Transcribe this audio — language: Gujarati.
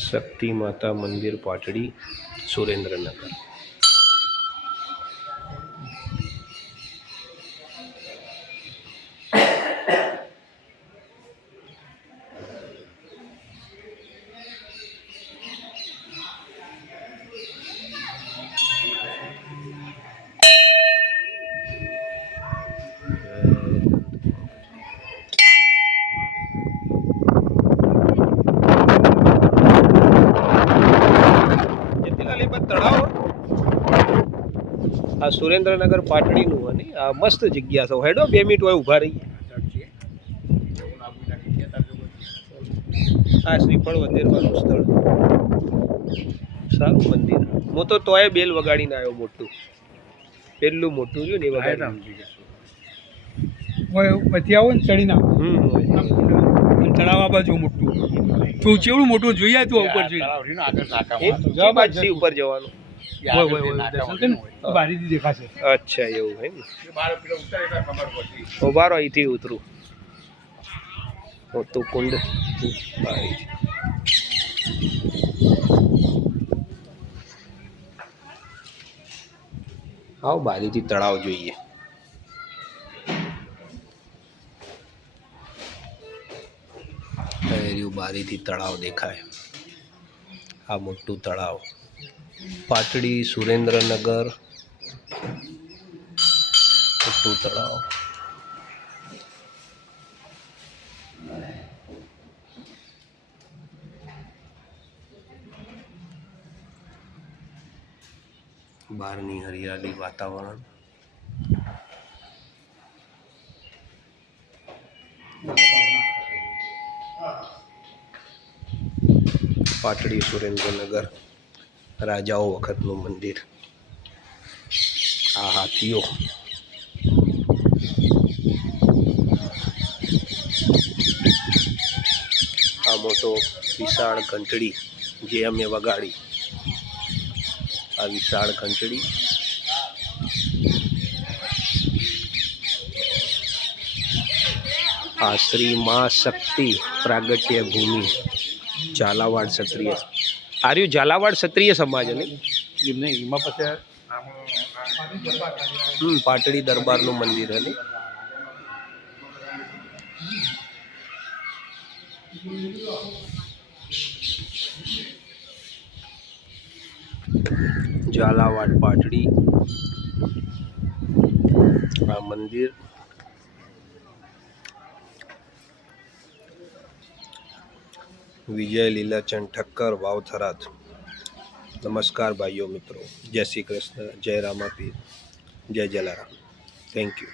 शक्ति माता मंदिर पाटड़ी सुरेंद्रनगर। तड़ाव आ सुरेंद्रनगर पाटड़ी नु है नहीं आ मस्त जग्या छे। हेडो 2 मिनिट होय उभा रही। आ श्रीफळ वंदेरवाळું સ્થળ સારું મંદિર। હું તો તોય બેલ વગાડીને આવ્યો મોટું પેલું મોટું રહ્યું ને વગાડી ઓય પછી આવો ને ચડીને તળાવ આ બાજુ મોટું તું કેવડું મોટું જોઈએ તું ઉપર જોઈએ જવાબ જ છે ઉપર જવાનું બારીથી દેખાશે। અચ્છા એવું હે ને ઉભારો અહીંથી ઉતરું તો કુંડ બારી આવો બારીથી તળાવ જોઈએ। બારીથી તળાવ દેખાય। આ મોટું તળાવ પાટડી સુરેન્દ્રનગર મોટું તળાવ। બહારની હરિયાળી વાતાવરણ પાટડી સુરેન્દ્રનગર રાજાઓ વખતનું મંદિર। આ હાથીઓ આ મોટો વિશાળ ઘંટડી જે અમે વગાડી આ વિશાળ ઘંટડી આ શ્રી મા શક્તિ પ્રાગટ્ય ભૂમિ ઝાલાવાડ ક્ષત્રિય આર્યું ઝાલાવાડ ક્ષત્રિય સમાજ નહીં એમાં પછી પાટડી દરબારનું મંદિર હે નહીં ઝાલાવાડ પાટડી આ મંદિર विजय लीलाचंद ठक्कर वाव थराद। नमस्कार भाइयों मित्रों, जय श्री कृष्ण, जय रामापीर, जय जलाराम। Thank you.